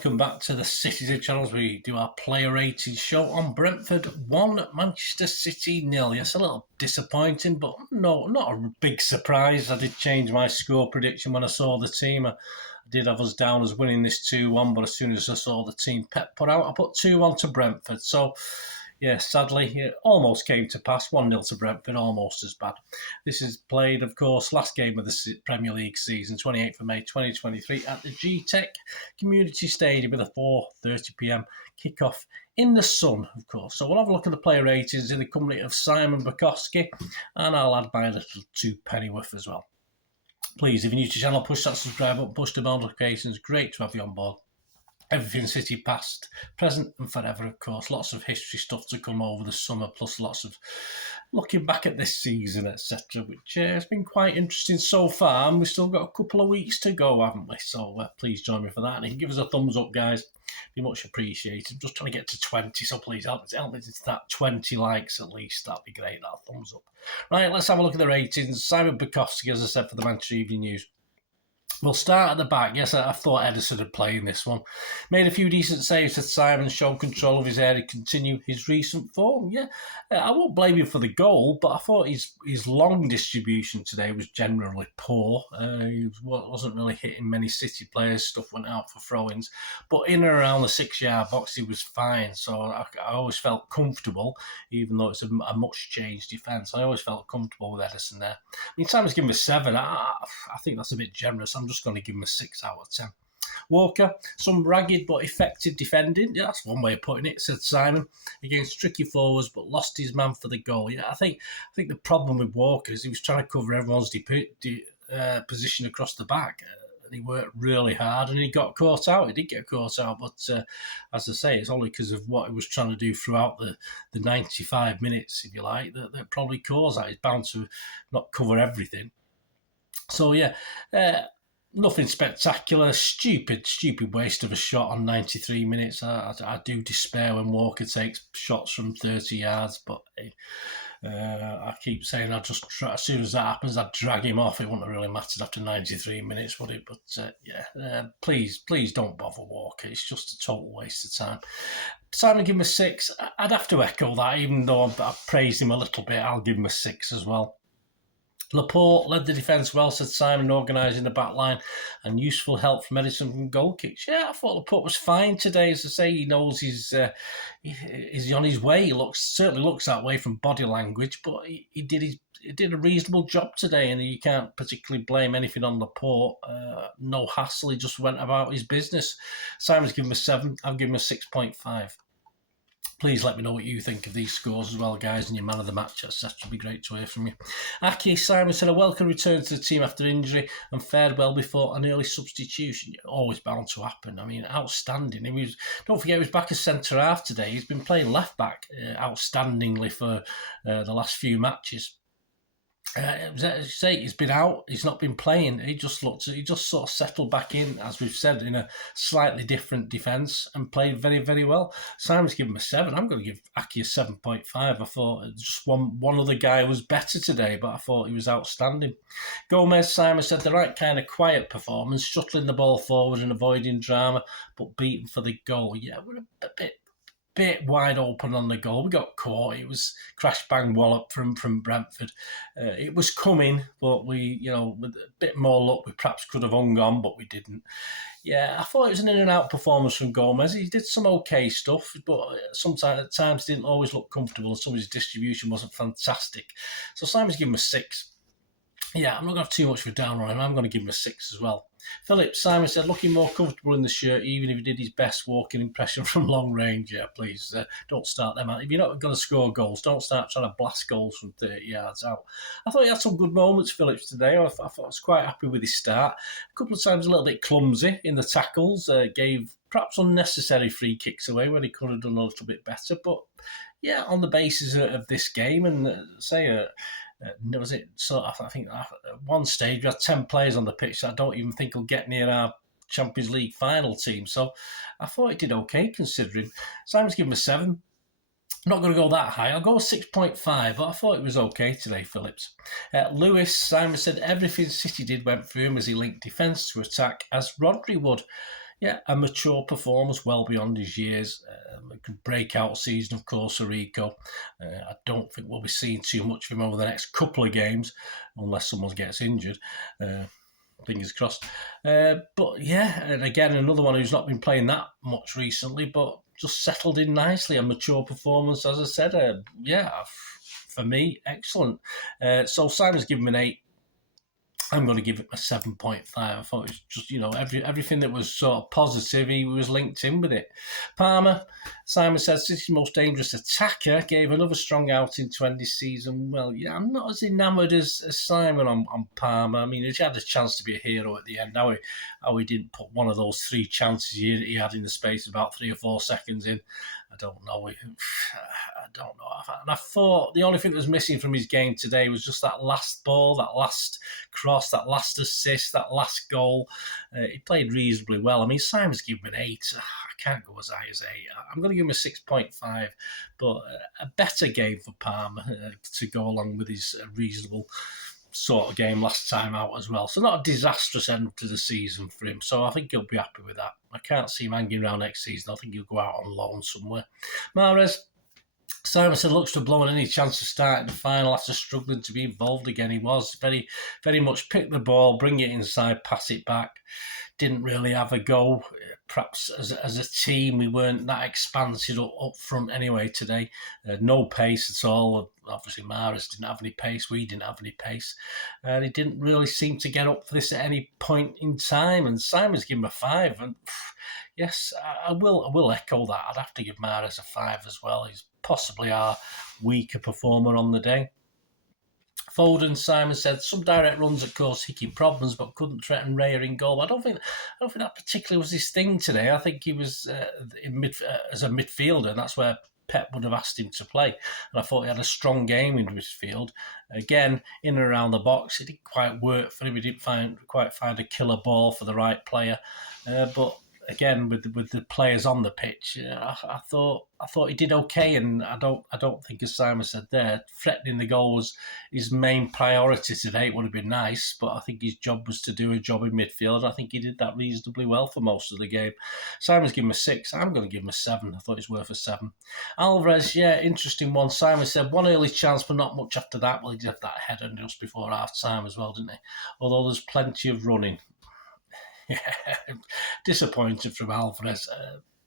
welcome back to the Citytilidie channel as we do our player rating show on Brentford 1, Manchester City 0. Yes, a little disappointing, but no, not a big surprise. I did change my score prediction when I saw the team. I did have us down as winning this 2-1, but as soon as I saw the team Pep put out, I put 2-1 to Brentford. So, yeah, sadly, it almost came to pass. 1-0 to Brentford, almost as bad. This is played, of course, last game of the Premier League season, 28th of May 2023, at the G-Tech Community Stadium with a 4:30pm kickoff in the sun, of course. So we'll have a look at the player ratings in the company of Simon Bajkowski, and I'll add my little 2 pennyworth as well. Please, if you're new to the channel, push that subscribe button, push the bell notifications. Great to have you on board. Everything City past, present and forever, of course. Lots of history stuff to come over the summer, plus lots of looking back at this season, etc., which has been quite interesting so far. And we've still got a couple of weeks to go, haven't we? So please join me for that. And if you give us a thumbs up, guys, be much appreciated. I'm just trying to get to 20, so please help me to that 20 likes at least. That'd be great, that thumbs up. Right, let's have a look at the ratings. Simon Bajkowski, as I said, for the Manchester Evening News. We'll start at the back. Yes, I thought Ederson would play in this one. Made a few decent saves to Simon, showed control of his area, continue his recent form. Yeah, I won't blame him for the goal, but I thought his long distribution today was generally poor. He wasn't really hitting many City players. Stuff went out for throw-ins. But in and around the 6-yard box, he was fine. So I always felt comfortable, even though it's a much-changed defence. I always felt comfortable with Ederson there. I mean, Simon's given me 7. I think that's a bit generous. I'm just going to give him a 6 out of 10. Walker, some ragged but effective defending. Yeah, that's one way of putting it, said Simon. Against tricky forwards, but lost his man for the goal. Yeah, I think the problem with Walker is he was trying to cover everyone's position across the back. And he worked really hard and he got caught out. He did get caught out, but as I say, it's only because of what he was trying to do throughout the 95 minutes, if you like, that probably caused that. He's bound to not cover everything. So, yeah, nothing spectacular. Stupid waste of a shot on 93 minutes. I do despair when Walker takes shots from 30 yards, but I keep saying I just try, as soon as that happens, I'd drag him off. It wouldn't have really mattered after 93 minutes, would it? But please don't bother Walker. It's just a total waste of time. Simon, give him a 6. I'd have to echo that, even though I've praised him a little bit. I'll give him a 6 as well. Laporte led the defence well, said Simon, organising the back line and useful help from Edison from goal kicks. Yeah, I thought Laporte was fine today. As I say, he knows he's on his way. He certainly looks that way from body language, but he did a reasonable job today, and you can't particularly blame anything on Laporte. No hassle, he just went about his business. Simon's given him a 7. I've given him a 6.5. Please let me know what you think of these scores as well, guys, and your man of the match, etc. It'd be great to hear from you. Aki, Simon said, a welcome return to the team after injury and fared well before an early substitution. Always bound to happen. I mean, outstanding. Don't forget, he was back as centre-half today. He's been playing left-back outstandingly for the last few matches. He's been out. He's not been playing. He just sort of settled back in, as we've said, in a slightly different defence and played very, very well. Simon's given him a 7. I'm going to give Aki a 7.5. I thought just one other guy was better today, but I thought he was outstanding. Gomez, Simon said, the right kind of quiet performance, shuttling the ball forward and avoiding drama, but beaten for the goal. Yeah, we're a bit wide open on the goal. We got caught. It was crash bang wallop from Brentford. It was coming, but we, with a bit more luck, we perhaps could have hung on, but we didn't. Yeah, I thought it was an in and out performance from Gomez. He did some okay stuff, but sometimes at times didn't always look comfortable, and some of his distribution wasn't fantastic. So Simon's given him a 6. Yeah, I'm not going to have too much of a down on him. I'm going to give him a 6 as well. Philip, Simon said, looking more comfortable in the shirt, even if he did his best walking impression from long range. Yeah, please, don't start them out. If you're not going to score goals, don't start trying to blast goals from 30 yards out. I thought he had some good moments, Phillips, today. I thought I was quite happy with his start. A couple of times a little bit clumsy in the tackles, gave perhaps unnecessary free kicks away when he could have done a little bit better. But, yeah, on the basis of this game and, was it? So I think at one stage we had 10 players on the pitch that I don't even think will get near our Champions League final team. So I thought it did okay considering. Simon's given him a 7. I'm not going to go that high. I'll go with 6.5, but I thought it was okay today, Phillips. Lewis, Simon said everything City did went through him as he linked defence to attack as Rodri would. Yeah, a mature performance well beyond his years. A good breakout season, of course, for Rico. I don't think we'll be seeing too much of him over the next couple of games, unless someone gets injured. Fingers crossed. But yeah, and again, another one who's not been playing that much recently, but just settled in nicely. A mature performance, as I said. For me, excellent. So Simon's given me an 8. I'm going to give it a 7.5. I thought it was just, everything that was sort of positive, he was linked in with it. Palmer, Simon says, City's most dangerous attacker, gave another strong outing to end this season. Well, yeah, I'm not as enamoured as Simon on Palmer. I mean, he had a chance to be a hero at the end. How he didn't put one of those 3 chances he had in the space of about 3 or 4 seconds in, I don't know. I don't know. And I thought the only thing that was missing from his game today was just that last ball, that last cross, that last assist, that last goal. He played reasonably well. I mean, Simon's given him an 8. I can't go as high as 8. I'm going to give him a 6.5, but a better game for Palmer to go along with his reasonable sort of game last time out as well. So not a disastrous end to the season for him. So I think he'll be happy with that. I can't see him hanging around next season. I think he'll go out on loan somewhere. Mahrez, Simon said, looks to have blown any chance of starting the final after struggling to be involved again. He was very, very much pick the ball, bring it inside, pass it back. Didn't really have a go. Perhaps as a team, we weren't that expansive up front anyway today. No pace at all. Obviously, Mahrez didn't have any pace. We didn't have any pace. And he didn't really seem to get up for this at any point in time. And Simon's given him a 5. And yes, I will echo that. I'd have to give Mahrez a 5 as well. He's possibly our weaker performer on the day. Foden, Simon said, some direct runs, of course, hickey problems, but couldn't threaten Raya in goal. I don't think that particularly was his thing today. I think he was as a midfielder, and that's where Pep would have asked him to play. And I thought he had a strong game in midfield. Again, in and around the box, it didn't quite work for him. He didn't quite find a killer ball for the right player. But again, with the players on the pitch, I thought he did okay, and I don't think, as Simon said there, threatening the goal was his main priority today. It would have been nice, but I think his job was to do a job in midfield. I think he did that reasonably well for most of the game. Simon's given him a 6. I'm going to give him a 7. I thought he's worth a 7. Alvarez, yeah, interesting one. Simon said one early chance, but not much after that. Well, he did have that header just before half time as well, didn't he? Although there's plenty of running. Yeah, disappointed from Alvarez.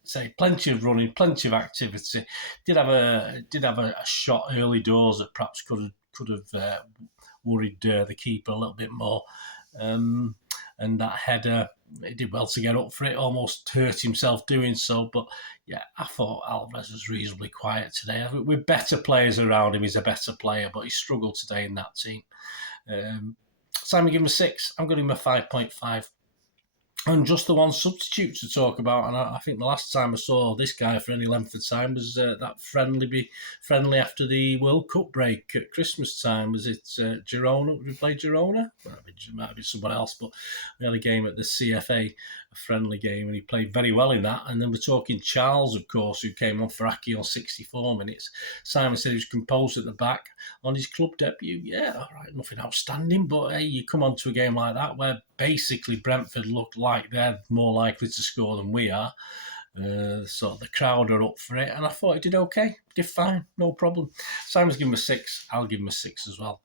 Say plenty of running, plenty of activity. Did have a shot early doors that perhaps could have worried the keeper a little bit more. And that header, he did well to get up for it. Almost hurt himself doing so. But yeah, I thought Alvarez was reasonably quiet today. With better players around him, he's a better player, but he struggled today in that team. Simon gave him a 6. I'm going to give him a 5.5. And just the one substitute to talk about, and I think the last time I saw this guy for any length of time was that friendly after the World Cup break at Christmas time. Was it Girona? Did we play Girona? Might have been someone else, but we had a game at the CFA, a friendly game, and he played very well in that. And then we're talking Charles, of course, who came on for Aki on 64 minutes. Simon said he was composed at the back on his club debut. Yeah, all right, nothing outstanding, but hey, you come on to a game like that where basically Brentford looked like they're more likely to score than we are. So the crowd are up for it, and I thought he did okay, did fine, no problem. Simon's given him a 6. I'll give him a 6 as well.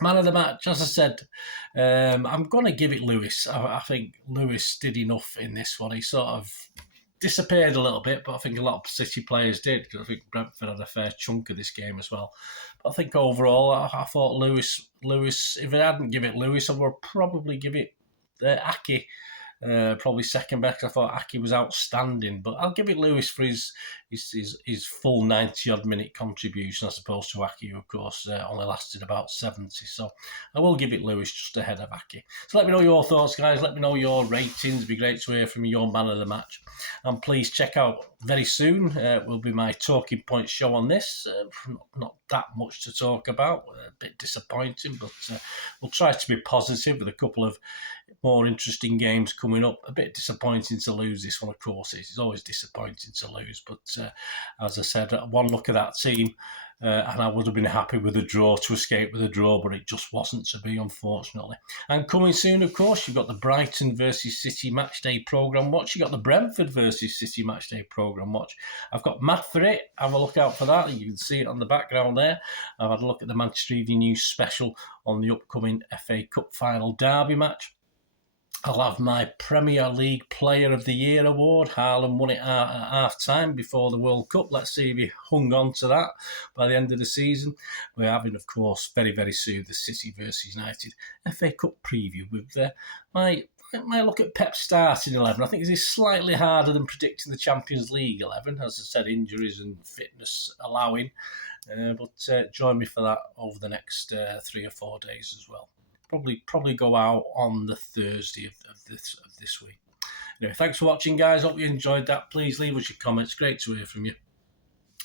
Man of the match, as I said, I'm going to give it Lewis. I think Lewis did enough in this one. He sort of disappeared a little bit, but I think a lot of City players did, because I think Brentford had a fair chunk of this game as well. But I think overall, I thought Lewis, if I hadn't give it Lewis, I would probably give it Aki. Probably second best. I thought Aki was outstanding, but I'll give it Lewis for his full 90-odd minute contribution, as opposed to Aki, who of course only lasted about 70. So I will give it Lewis just ahead of Aki. So let me know your thoughts, guys. Let me know your ratings. It'd be great to hear from your man of the match. And please check out very soon will be my talking point show on this. Not that much to talk about. A bit disappointing, but we'll try to be positive with a couple of more interesting games coming up. A bit disappointing to lose this one, of course. It's always disappointing to lose, but as I said, one look at that team, and I would have been happy with a draw, to escape with a draw, but it just wasn't to be, unfortunately. And coming soon, of course, you've got the Brighton versus City matchday programme watch. You've got the Brentford versus City matchday programme watch. I've got Matt for it. Have a look out for that. You can see it on the background there. I've had a look at the Manchester Evening News special on the upcoming FA Cup final derby match. I'll have my Premier League Player of the Year award. Haaland won it at half-time before the World Cup. Let's see if he hung on to that by the end of the season. We're having, of course, very, very soon, the City versus United FA Cup preview with my look at Pep's starting 11. I think it is slightly harder than predicting the Champions League 11, as I said, injuries and fitness allowing. But join me for that over the next 3 or 4 days as well. Probably go out on the Thursday of this week. Anyway, thanks for watching, guys. Hope you enjoyed that. Please leave us your comments. Great to hear from you.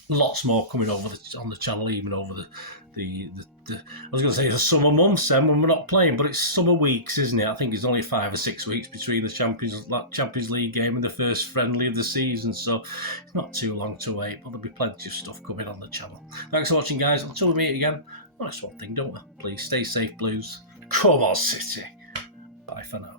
Lots more coming over on the channel, even over the I was going to say the summer months then when we're not playing, but it's summer weeks, isn't it? I think it's only 5 or 6 weeks between the Champions League game and the first friendly of the season, so it's not too long to wait, but there'll be plenty of stuff coming on the channel. Thanks for watching, guys. Until we meet again, well, that's one thing, don't we? Please stay safe, Blues. Come on, City. Bye for now.